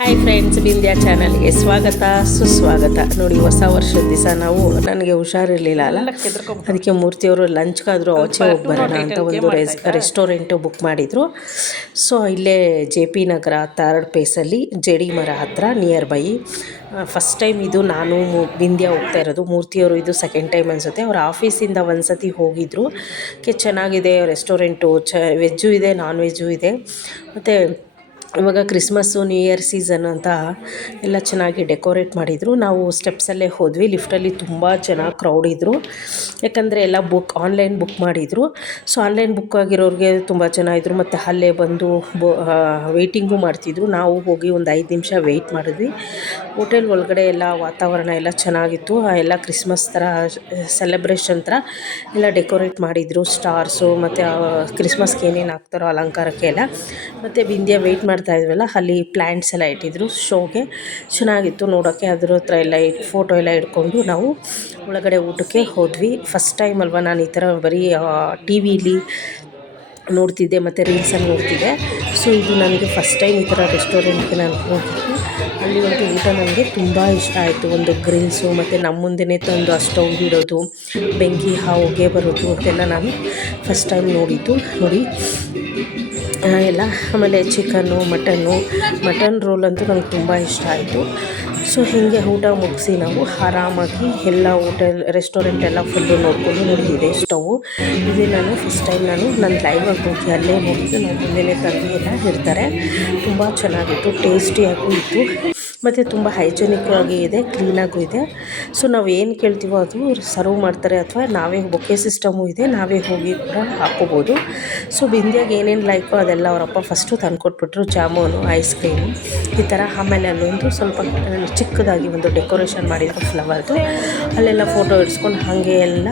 Hi friends Bindya ಚಾನಲ್ಗೆ ಸ್ವಾಗತ ಸುಸ್ವಾಗತ. ನೋಡಿ ಹೊಸ ವರ್ಷದ ದಿವಸ ನಾವು ನನಗೆ ಹುಷಾರಿರಲಿಲ್ಲ ಅಲ್ಲ? ಅದಕ್ಕೆ ಮೂರ್ತಿಯವರು ಲಂಚ್ಗಾದರೂ ಆಚೆ ಹೋಗಿ ಬರೋಣ ಅಂತ ಒಂದು ರೆಸ್ ರೆಸ್ಟೋರೆಂಟು ಬುಕ್ ಮಾಡಿದರು. ಸೊ ಇಲ್ಲೇ ಜೆ ಪಿ ನಗರ ಥರ್ಡ್ ಪ್ಲೇಸಲ್ಲಿ ಜೆಡಿ ಮರ ಹತ್ರ ನಿಯರ್ ಬೈ ಫಸ್ಟ್ ಟೈಮ್ ಇದು ನಾನು ಬಿಂದ್ಯಾ ಹೋಗ್ತಾ ಇರೋದು. ಮೂರ್ತಿಯವರು ಇದು ಸೆಕೆಂಡ್ ಟೈಮ್ ಅನಿಸುತ್ತೆ. ಅವ್ರ ಆಫೀಸಿಂದ ಒಂದು ಸತಿ ಹೋಗಿದ್ರು. ಕೆ ಚೆನ್ನಾಗಿದೆ ರೆಸ್ಟೋರೆಂಟು ಚ ವೆಜ್ಜು ಇದೆ ನಾನ್ ವೆಜ್ಜು ಇದೆ. ಮತ್ತು ಇವಾಗ ಕ್ರಿಸ್ಮಸ್ಸು ನ್ಯೂ ಇಯರ್ ಸೀಸನ್ ಅಂತ ಎಲ್ಲ ಚೆನ್ನಾಗಿ ಡೆಕೋರೇಟ್ ಮಾಡಿದರು. ನಾವು ಸ್ಟೆಪ್ಸಲ್ಲೇ ಹೋದ್ವಿ. ಲಿಫ್ಟಲ್ಲಿ ತುಂಬ ಜನ ಕ್ರೌಡ್ ಇದ್ದರು ಯಾಕಂದರೆ ಎಲ್ಲ ಬುಕ್ ಆನ್ಲೈನ್ ಬುಕ್ ಮಾಡಿದರು. ಸೊ ಆನ್ಲೈನ್ ಬುಕ್ ಆಗಿರೋರಿಗೆ ತುಂಬ ಜನ ಇದ್ದರು ಮತ್ತು ಅಲ್ಲೇ ಬಂದು ಬೊ ವೆಯ್ಟಿಂಗು ಮಾಡ್ತಿದ್ರು. ನಾವು ಹೋಗಿ ಒಂದು ಐದು ನಿಮಿಷ ವೆಯ್ಟ್ ಮಾಡಿದ್ವಿ. ಹೋಟೆಲ್ ಒಳಗಡೆ ಎಲ್ಲ ವಾತಾವರಣ ಎಲ್ಲ ಚೆನ್ನಾಗಿತ್ತು. ಎಲ್ಲ ಕ್ರಿಸ್ಮಸ್ ಥರ ಸೆಲೆಬ್ರೇಷನ್ ಥರ ಎಲ್ಲ ಡೆಕೋರೇಟ್ ಮಾಡಿದರು. ಸ್ಟಾರ್ಸು ಮತ್ತು ಕ್ರಿಸ್ಮಸ್ಗೆ ಏನೇನು ಹಾಕ್ತಾರೋ ಅಲಂಕಾರಕ್ಕೆ ಎಲ್ಲ ಮತ್ತು ಬಿಂದ್ಯಾ ವೆಯ್ಟ್ ಮಾಡ್ತಾ ಇದ್ವಲ್ಲ, ಅಲ್ಲಿ ಪ್ಲ್ಯಾಂಟ್ಸ್ ಎಲ್ಲ ಇಟ್ಟಿದ್ರು ಶೋಗೆ ಚೆನ್ನಾಗಿತ್ತು ನೋಡೋಕ್ಕೆ ಅದ್ರ ಹತ್ರ ಎಲ್ಲ ಇಟ್ಟು ಫೋಟೋ ಎಲ್ಲ ಇಟ್ಕೊಂಡು ನಾವು ಒಳಗಡೆ ಊಟಕ್ಕೆ ಹೋದ್ವಿ. ಫಸ್ಟ್ ಟೈಮ್ ಅಲ್ವಾ ನಾನು ಈ ಥರ ಬರೀ ಟಿ ವಿಲಿ ನೋಡ್ತಿದ್ದೆ, ಮತ್ತು ರೀಲ್ಸಲ್ಲಿ ನೋಡ್ತಿದ್ದೆ. ಸೊ ಇದು ನನಗೆ ಫಸ್ಟ್ ಟೈಮ್ ಈ ಥರ ರೆಸ್ಟೋರೆಂಟ್ಗೆ ನಾನು ಹೋಗಿದ್ದು. ಅಲ್ಲಿ ಒಂದು ಊಟ ನನಗೆ ತುಂಬ ಇಷ್ಟ ಆಯಿತು. ಒಂದು ಗ್ರಿಲ್ಸು ಮತ್ತು ನಮ್ಮ ಮುಂದೆನೇ ತಂದು ಆ ಸ್ಟವ್ ಇಡೋದು, ಬೆಂಕಿ ಹಾವುಗೆ ಬರೋದು, ಅದೆಲ್ಲ ನಾನು ಫಸ್ಟ್ ಟೈಮ್ ನೋಡಿದ್ದು. ನೋಡಿ ಎಲ್ಲ ಆಮೇಲೆ ಚಿಕನ್ನು, ಮಟನ್ನು, ಮಟನ್ ರೋಲ್ ಅಂತೂ ನಂಗೆ ತುಂಬ ಇಷ್ಟ ಆಯಿತು. ಸೊ ಹೀಗೆ ಊಟ ಮುಗಿಸಿ ನಾವು ಆರಾಮಾಗಿ ಎಲ್ಲ ಹೋಟೆಲ್ ರೆಸ್ಟೋರೆಂಟ್ ಎಲ್ಲ ಫುಲ್ಲು ನೋಡ್ಕೊಂಡು ನೋಡಿದೆ ಸ್ಟವ್ ಇದು ನಾನು ಫಸ್ಟ್ ಟೈಮ್ ನಾನು ನನ್ನ ಲೈವಾಗಿ ಹೋಗಿ ಅಲ್ಲೇ ಹೋಗಿ ನಾನು ಮುಂದೆನೇ ತಂದು ಎಲ್ಲ ಇರ್ತಾರೆ ತುಂಬ ಚೆನ್ನಾಗಿತ್ತು ಟೇಸ್ಟಿಯಾಗೂ ಇತ್ತು. ಮತ್ತು ತುಂಬ ಹೈಜೆನಿಕ್ ಆಗಿ ಇದೆ, ಕ್ಲೀನಾಗೂ ಇದೆ. ಸೊ ನಾವು ಏನು ಕೇಳ್ತೀವೋ ಅದು ಸರ್ವ್ ಮಾಡ್ತಾರೆ ಅಥವಾ ನಾವೇ ಬೊಕ್ಕೆ ಸಿಸ್ಟಮು ಇದೆ, ನಾವೇ ಹೋಗಿ ಕೂಡ ಹಾಕ್ಕೋಬೋದು ಸೊ ಬಿಂದಿಯಾಗಿ ಏನೇನು ಲೈಕೋ ಅದೆಲ್ಲ ಅವರಪ್ಪ ಫಸ್ಟು ತಂದುಕೊಟ್ಬಿಟ್ರು, ಜಾಮೂನು ಐಸ್ ಕ್ರೀಮು ಈ ಥರ ಆಮೇಲೆ ಅಲ್ಲೊಂದು ಸ್ವಲ್ಪ ಚಿಕ್ಕದಾಗಿ ಒಂದು ಡೆಕೋರೇಷನ್ ಮಾಡಿದ್ರು ಫ್ಲವರ್ದು ಅಲ್ಲೆಲ್ಲ ಫೋಟೋ ಇಡ್ಸ್ಕೊಂಡು ಹಾಗೆ ಎಲ್ಲ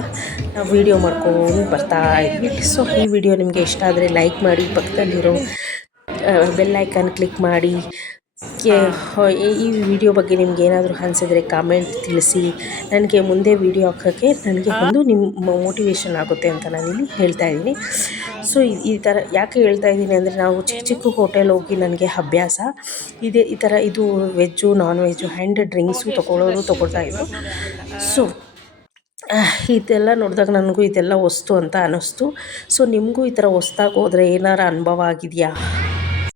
ನಾವು ವೀಡಿಯೋ ಮಾಡ್ಕೊಂಡು ಬರ್ತಾ ಇದ್ವಿ. ಸೊ ಈ ವಿಡಿಯೋ ನಿಮಗೆ ಇಷ್ಟ ಆದರೆ ಲೈಕ್ ಮಾಡಿ, ಪಕ್ಕದಲ್ಲಿರೋ ಬೆಲ್ ಐಕಾನ್ ಕ್ಲಿಕ್ ಮಾಡಿ ಈ ಈ ವಿಡಿಯೋ ಬಗ್ಗೆ ನಿಮ್ಗೆ ಏನಾದರೂ ಅನಿಸಿದ್ರೆ ಕಾಮೆಂಟ್ ತಿಳಿಸಿ. ನನಗೆ ಮುಂದೆ ವಿಡಿಯೋ ಹಾಕೋಕ್ಕೆ ನನಗೆ ಒಂದು ನಿಮ್ಮ ಮೋಟಿವೇಶನ್ ಆಗುತ್ತೆ ಅಂತ ನಾನಿಲ್ಲಿ ಹೇಳ್ತಾ ಇದ್ದೀನಿ. ಸೊ ಈ- ಥರ ಯಾಕೆ ಹೇಳ್ತಾ ಇದ್ದೀನಿ ಅಂದರೆ ನಾವು ಚಿಕ್ಕ ಚಿಕ್ಕ ಹೋಟೆಲ್ ಹೋಗಿ ನನಗೆ ಅಭ್ಯಾಸ ಇದೇ ಈ ಥರ ಇದು veg non veg and drinks ತೊಗೊಳ್ಳೋರು ತೊಗೊಳ್ತಾ ಇದ್ದರು ಸೊ ಇದೆಲ್ಲ ನೋಡಿದಾಗ ನನಗೂ ಇದೆಲ್ಲ ಹೊಸ್ತು ಅಂತ ಅನ್ನಿಸ್ತು ಸೊ ನಿಮಗೂ ಈ ಥರ ಹೊಸ್ದಾಗಿ ಹೋದರೆ ಏನಾರು ಅನುಭವ ಆಗಿದೆಯಾ?